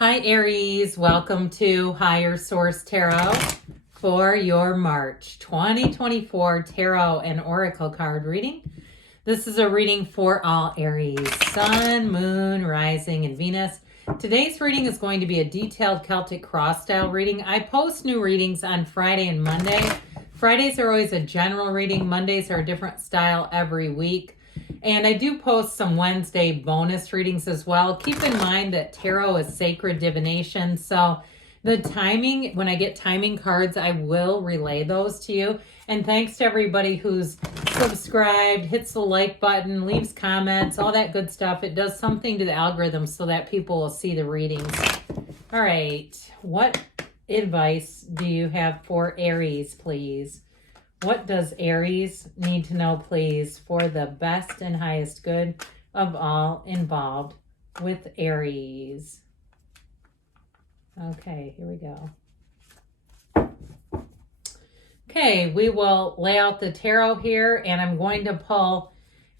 Hi Aries, welcome to Higher Source Tarot for your March 2024 Tarot and Oracle card reading. This is a reading for all Aries, Sun, Moon, Rising, and Venus. Today's reading is going to be a detailed Celtic cross style reading. I post new readings on Friday and Monday. Fridays are always a general reading. Mondays are a different style every week. And I do post some Wednesday bonus readings as well. Keep in mind that tarot is sacred divination. So the timing, when I get timing cards, I will relay those to you. And thanks to everybody who's subscribed, hits the like button, leaves comments, all that good stuff. It does something to the algorithm so that people will see the readings. All right. What advice do you have for Aries, please? What does Aries need to know, please, for the best and highest good of all involved with Aries? Okay, here we go. Okay, we will lay out the tarot here, and I'm going to pull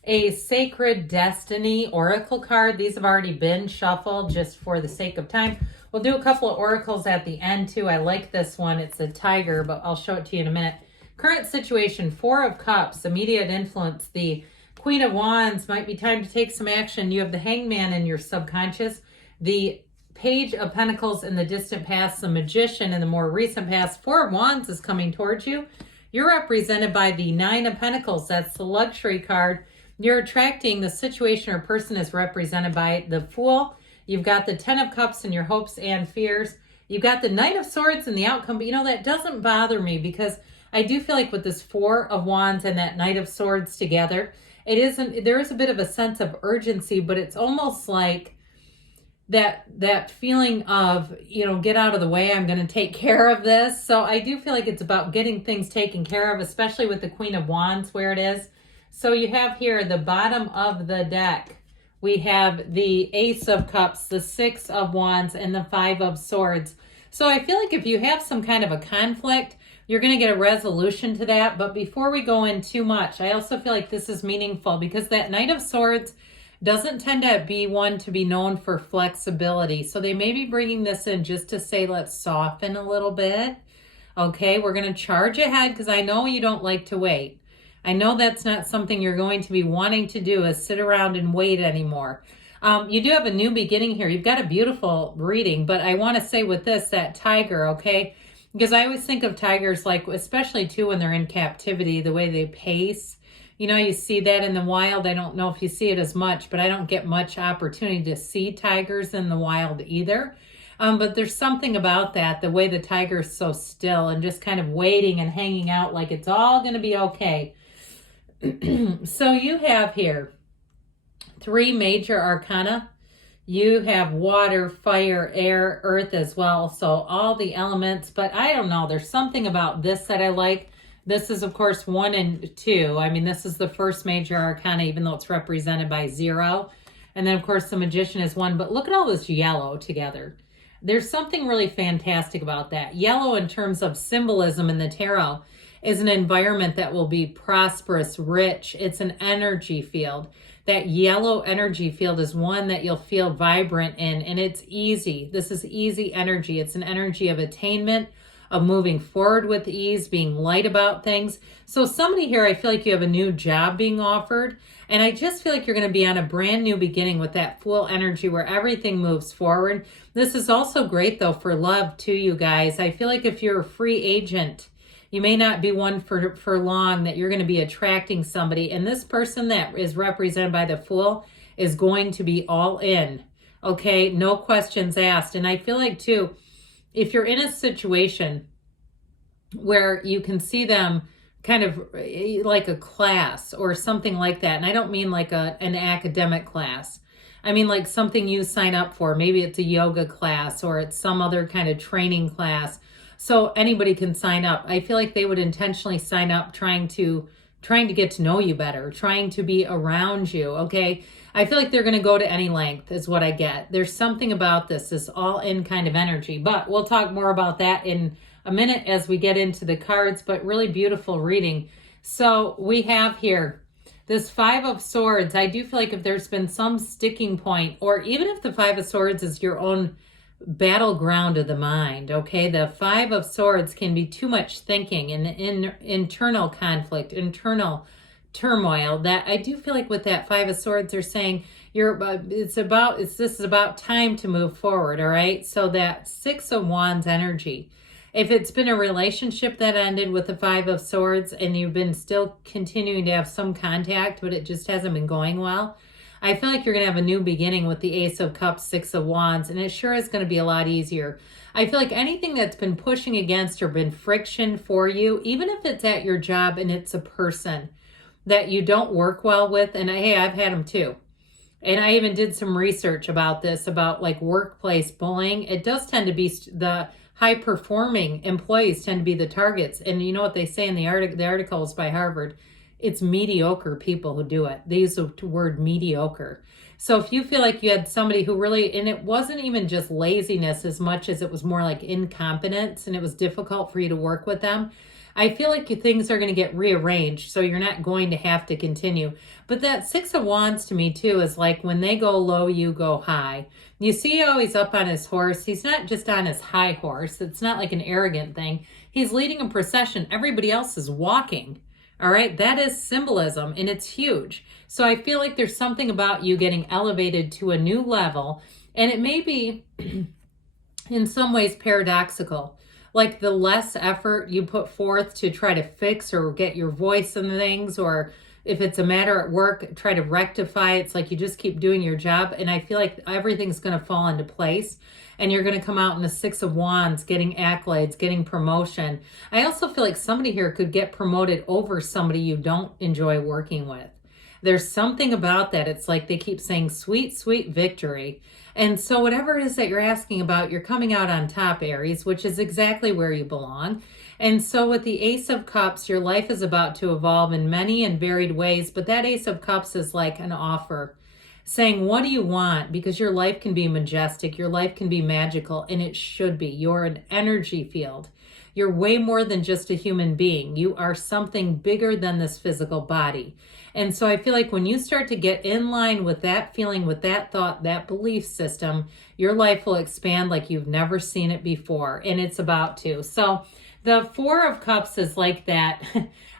a Sacred Destiny Oracle card. These have already been shuffled just for the sake of time. We'll do a couple of oracles at the end, too. I like this one. It's a tiger, but I'll show it to you in a minute. Current situation, Four of Cups, immediate influence. The Queen of Wands, might be time to take some action. You have the Hangman in your subconscious. The Page of Pentacles in the distant past, the Magician in the more recent past. Four of Wands is coming towards you. You're represented by the Nine of Pentacles. That's the luxury card. You're attracting, the situation or person is represented by the Fool. You've got the Ten of Cups in your hopes and fears. You've got the Knight of Swords in the outcome. But you know, that doesn't bother me because I do feel like with this Four of Wands and that Knight of Swords together, there is a bit of a sense of urgency, but it's almost like that feeling of, you know, get out of the way, I'm going to take care of this. So I do feel like it's about getting things taken care of, especially with the Queen of Wands where it is. So you have here the bottom of the deck. We have the Ace of Cups, the Six of Wands, and the Five of Swords. So I feel like if you have some kind of a conflict, you're going to get a resolution to that. But before we go in too much, I also feel like this is meaningful because that Knight of Swords doesn't tend to be one to be known for flexibility. So they may be bringing this in just to say, let's soften a little bit. Okay, we're going to charge ahead because I know you don't like to wait. I know that's not something you're going to be wanting to do, is sit around and wait anymore. You do have a new beginning here. You've got a beautiful reading, but I want to say with this, that tiger, okay? Because I always think of tigers, like, especially too when they're in captivity, the way they pace. You know, you see that in the wild. I don't know if you see it as much, but I don't get much opportunity to see tigers in the wild either. But there's something about that, the way the tiger's so still and just kind of waiting and hanging out like it's all going to be okay. So you have here three major arcana. You have water, fire, air, earth as well. So all the elements, but I don't know. There's something about this that I like. This is, of course, 1 and 2. I mean, this is the first major arcana, even though it's represented by 0. And then, of course, the Magician is 1. But look at all this yellow together. There's something really fantastic about that. Yellow, in terms of symbolism in the tarot, is an environment that will be prosperous, rich. It's an energy field. That yellow energy field is one that you'll feel vibrant in, and it's easy. This is easy energy. It's an energy of attainment, of moving forward with ease, being light about things. So somebody here, I feel like you have a new job being offered, and I just feel like you're going to be on a brand new beginning with that full energy where everything moves forward. This is also great, though, for love, too, you guys. I feel like if you're a free agent, you may not be one for long, that you're going to be attracting somebody. And this person that is represented by the Fool is going to be all in. Okay, no questions asked. And I feel like, too, if you're in a situation where you can see them kind of like a class or something like that, and I don't mean like an academic class. I mean like something you sign up for. Maybe it's a yoga class or it's some other kind of training class. So anybody can sign up. I feel like they would intentionally sign up trying to get to know you better, trying to be around you, okay? I feel like they're going to go to any length is what I get. There's something about this all-in kind of energy. But we'll talk more about that in a minute as we get into the cards, but really beautiful reading. So we have here this Five of Swords. I do feel like if there's been some sticking point, or even if the Five of Swords is your own battleground of the mind, okay? The Five of Swords can be too much thinking and internal conflict, internal turmoil. That I do feel like with that Five of Swords, they're saying this is about time to move forward, all right? So that Six of Wands energy, if it's been a relationship that ended with the Five of Swords and you've been still continuing to have some contact, but it just hasn't been going well, I feel like you're going to have a new beginning with the Ace of Cups, Six of Wands, and it sure is going to be a lot easier. I feel like anything that's been pushing against or been friction for you, even if it's at your job and it's a person that you don't work well with, and hey, I've had them too. And I even did some research about this, about like workplace bullying. It does tend to be the high-performing employees tend to be the targets. And you know what they say in the articles by Harvard? It's mediocre people who do it. They use the word mediocre. So if you feel like you had somebody who really, and it wasn't even just laziness as much as it was more like incompetence and it was difficult for you to work with them, I feel like things are going to get rearranged, so you're not going to have to continue. But that Six of Wands to me too is like when they go low, you go high. You see how he's up on his horse. He's not just on his high horse. It's not like an arrogant thing. He's leading a procession. Everybody else is walking. All right, that is symbolism, and it's huge. So I feel like there's something about you getting elevated to a new level, and it may be in some ways paradoxical. Like the less effort you put forth to try to fix or get your voice in things, or if it's a matter at work, try to rectify. It's like you just keep doing your job, and I feel like everything's going to fall into place. And you're going to come out in the Six of Wands, getting accolades, getting promotion. I also feel like somebody here could get promoted over somebody you don't enjoy working with. There's something about that. It's like they keep saying sweet, sweet victory. And so whatever it is that you're asking about, you're coming out on top, Aries, which is exactly where you belong. And so with the Ace of Cups, your life is about to evolve in many and varied ways. But that Ace of Cups is like an offer, saying, what do you want? Because your life can be majestic, your life can be magical, and it should be. You're an energy field. You're way more than just a human being. You are something bigger than this physical body. And so I feel like when you start to get in line with that feeling, with that thought, that belief system, your life will expand like you've never seen it before, and it's about to. So the Four of Cups is like that.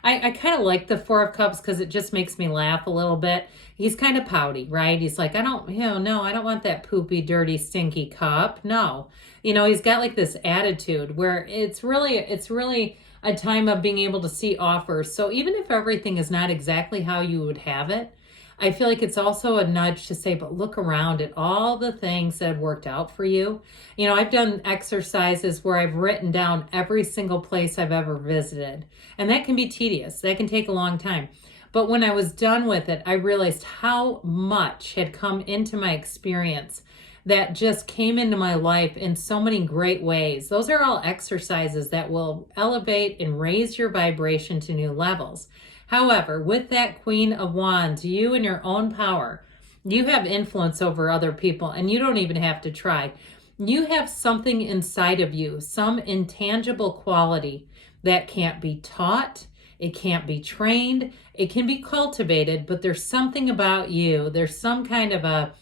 I kind of like the Four of Cups because it just makes me laugh a little bit. He's kind of pouty, right? He's like, I don't want that poopy, dirty, stinky cup. No. He's got like this attitude where it's really a time of being able to see offers. So even if everything is not exactly how you would have it, I feel like it's also a nudge to say, but look around at all the things that have worked out for you. I've done exercises where I've written down every single place I've ever visited. And that can be tedious. That can take a long time. But when I was done with it, I realized how much had come into my experience that just came into my life in so many great ways. Those are all exercises that will elevate and raise your vibration to new levels. However, with that Queen of Wands, you in your own power, you have influence over other people, and you don't even have to try. You have something inside of you, some intangible quality that can't be taught, it can't be trained, it can be cultivated, but there's something about you. There's some kind of a,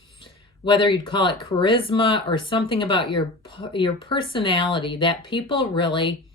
whether you'd call it charisma or something about your personality that people really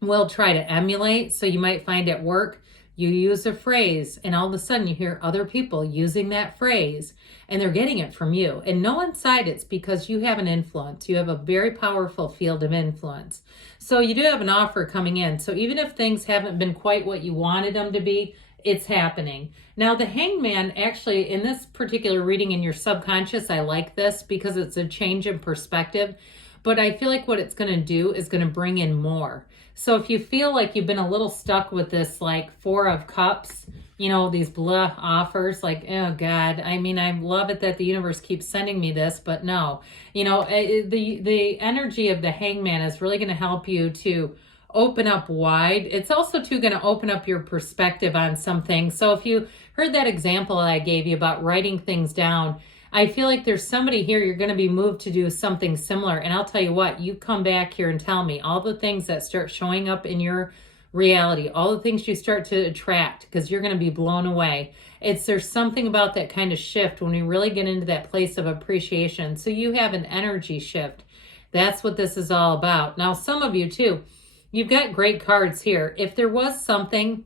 will try to emulate. So you might find at work, you use a phrase and all of a sudden you hear other people using that phrase and they're getting it from you. And no inside it's because you have an influence. You have a very powerful field of influence. So you do have an offer coming in. So even if things haven't been quite what you wanted them to be, it's happening. Now the Hangman, actually in this particular reading in your subconscious, I like this because it's a change in perspective. But I feel like what it's going to do is going to bring in more. So if you feel like you've been a little stuck with this like Four of Cups, these blah offers, like, oh God, I love it that the universe keeps sending me this, but no, the energy of the Hangman is really going to help you to open up wide. It's also too going to open up your perspective on some things. So if you heard that example I gave you about writing things down, I feel like there's somebody here, you're going to be moved to do something similar. And I'll tell you what, you come back here and tell me all the things that start showing up in your reality, all the things you start to attract, because you're going to be blown away. There's something about that kind of shift when we really get into that place of appreciation. So you have an energy shift. That's what this is all about. Now, some of you too, you've got great cards here. If there was something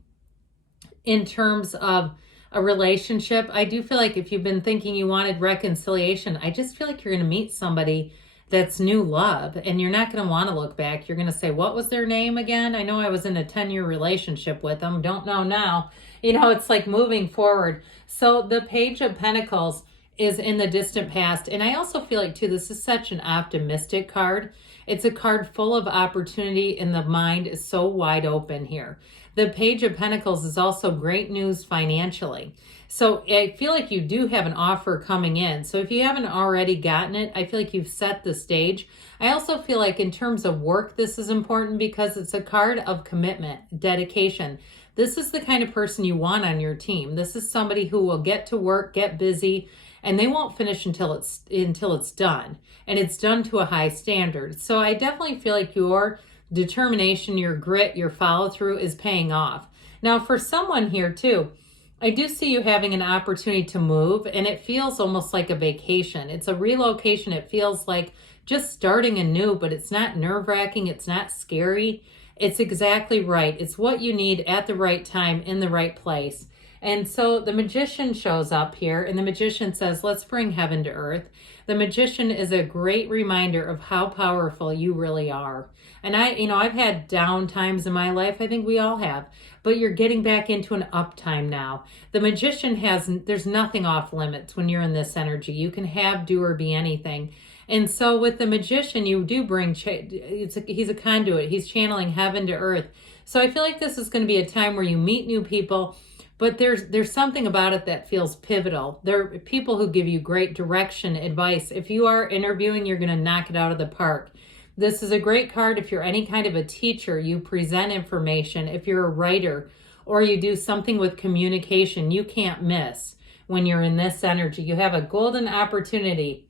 in terms of a relationship, I do feel like if you've been thinking you wanted reconciliation, I just feel like you're going to meet somebody that's new love, and you're not going to want to look back. You're going to say, what was their name again? I know I was in a 10-year relationship with them. Don't know now. It's like moving forward. So the Page of Pentacles is in the distant past. And I also feel like, too, this is such an optimistic card. It's a card full of opportunity, and the mind is so wide open here. The Page of Pentacles is also great news financially. So I feel like you do have an offer coming in. So if you haven't already gotten it, I feel like you've set the stage. I also feel like in terms of work, this is important because it's a card of commitment, dedication. This is the kind of person you want on your team. This is somebody who will get to work, get busy, and they won't finish until it's done. And it's done to a high standard. So I definitely feel like your determination, your grit, your follow through is paying off. Now, for someone here too, I do see you having an opportunity to move, and it feels almost like a vacation. It's a relocation. It feels like just starting anew, but it's not nerve-wracking. It's not scary. It's exactly right. It's what you need at the right time in the right place. And so the Magician shows up here, and the Magician says, let's bring heaven to earth. The Magician is a great reminder of how powerful you really are. And I've had down times in my life. I think we all have. But you're getting back into an up time now. The Magician there's nothing off limits when you're in this energy. You can have, do, or be anything. And so with the Magician, you do bring, he's a conduit. He's channeling heaven to earth. So I feel like this is going to be a time where you meet new people, but there's something about it that feels pivotal. There are people who give you great direction, advice. If you are interviewing, you're going to knock it out of the park. This is a great card if you're any kind of a teacher, you present information. If you're a writer or you do something with communication, you can't miss when you're in this energy. You have a golden opportunity.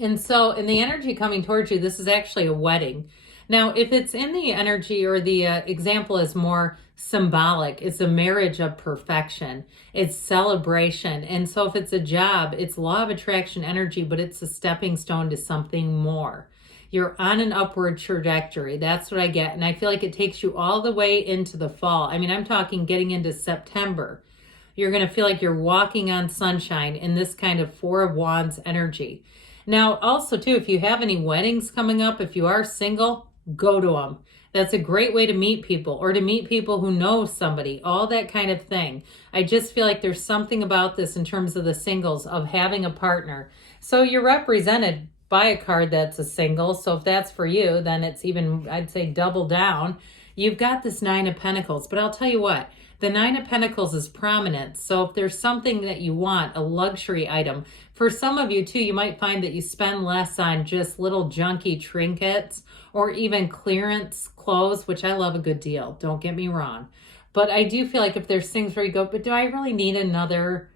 And so in the energy coming towards you, this is actually a wedding. Now, if it's in the energy, or the example is more symbolic, it's a marriage of perfection. It's celebration. And so if it's a job, it's law of attraction energy, but it's a stepping stone to something more. You're on an upward trajectory. That's what I get. And I feel like it takes you all the way into the fall. I mean, I'm talking getting into September. You're going to feel like you're walking on sunshine in this kind of Four of Wands energy. Now, also, too, if you have any weddings coming up, if you are single, go to them. That's a great way to meet people, or to meet people who know somebody, all that kind of thing. I just feel like there's something about this in terms of the singles, of having a partner. So you're represented by a card that's a single. So if that's for you, then it's even, I'd say, double down. You've got this Nine of Pentacles, but I'll tell you what, the Nine of Pentacles is prominent. So if there's something that you want, a luxury item, for some of you too, you might find that you spend less on just little junky trinkets or even clearance clothes, which I love a good deal. Don't get me wrong. But I do feel like if there's things where you go, but do I really need another,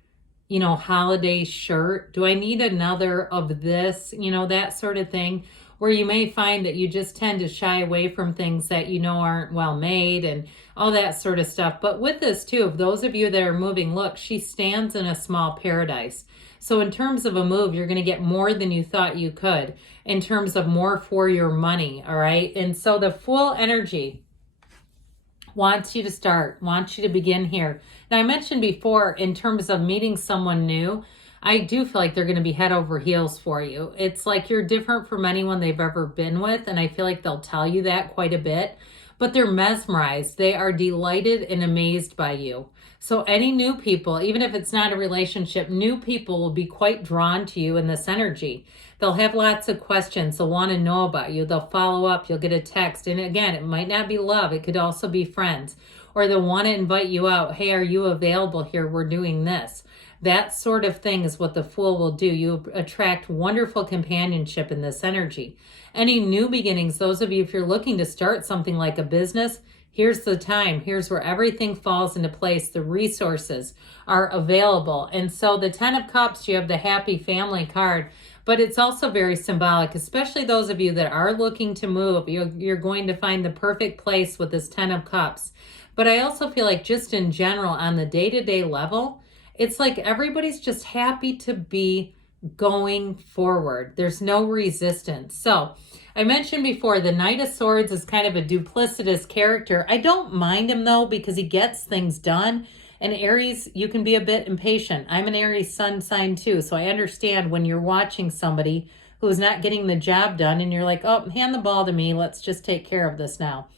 holiday shirt? Do I need another of this, that sort of thing, where you may find that you just tend to shy away from things that aren't well made and all that sort of stuff. But with this too, of those of you that are moving, look, she stands in a small paradise. So in terms of a move, you're going to get more than you thought you could in terms of more for your money, all right? And so the Fool energy wants you to start, wants you to begin here. Now, I mentioned before, in terms of meeting someone new, I do feel like they're going to be head over heels for you. It's like you're different from anyone they've ever been with, and I feel like they'll tell you that quite a bit. But they're mesmerized. They are delighted and amazed by you. So any new people, even if it's not a relationship, new people will be quite drawn to you in this energy. They'll have lots of questions. They'll want to know about you. They'll follow up. You'll get a text. And again, it might not be love. It could also be friends. Or they'll want to invite you out. Hey, are you available here? We're doing this. That sort of thing is what the Fool will do. You attract wonderful companionship in this energy. Any new beginnings, those of you, if you're looking to start something like a business, here's the time. Here's where everything falls into place. The resources are available. And so the Ten of Cups, you have the happy family card. but it's also very symbolic, especially those of you that are looking to move. You're going to find the perfect place with this 10 of Cups. But I also feel like just in general, on the day-to-day level, it's like everybody's just happy to be going forward. There's no resistance. So I mentioned before, the Knight of Swords is kind of a duplicitous character. I don't mind him though, because he gets things done. And Aries, you can be a bit impatient. I'm an Aries sun sign too, so I understand when you're watching somebody who's not getting the job done and you're like, oh, hand the ball to me. Let's just take care of this now.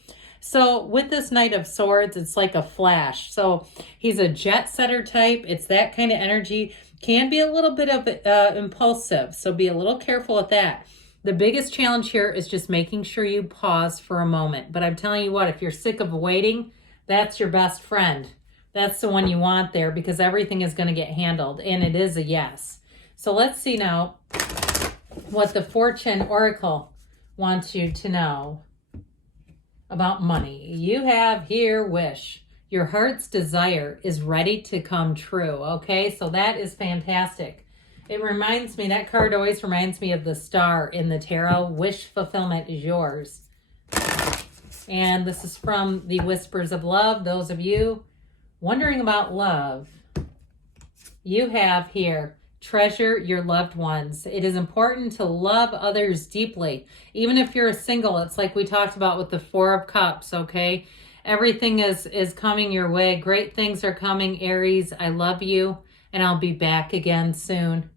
So with this Knight of Swords, it's like a flash. So he's a jet setter type. It's that kind of energy. Can be a little bit of impulsive, so be a little careful with that. The biggest challenge here is just making sure you pause for a moment. But I'm telling you what, if you're sick of waiting, that's your best friend. That's the one you want there, because everything is going to get handled, and it is a yes. So let's see now what the Fortune Oracle wants you to know about money. You have here wish. Your heart's desire is ready to come true. Okay, so that is fantastic. It reminds me, that card always reminds me of the star in the tarot. Wish fulfillment is yours. And this is from the Whispers of Love. Those of you wondering about love, you have here, treasure your loved ones. It is important to love others deeply. Even if you're a single, it's like we talked about with the Four of Cups, okay? Everything is coming your way. Great things are coming, Aries. I love you, and I'll be back again soon.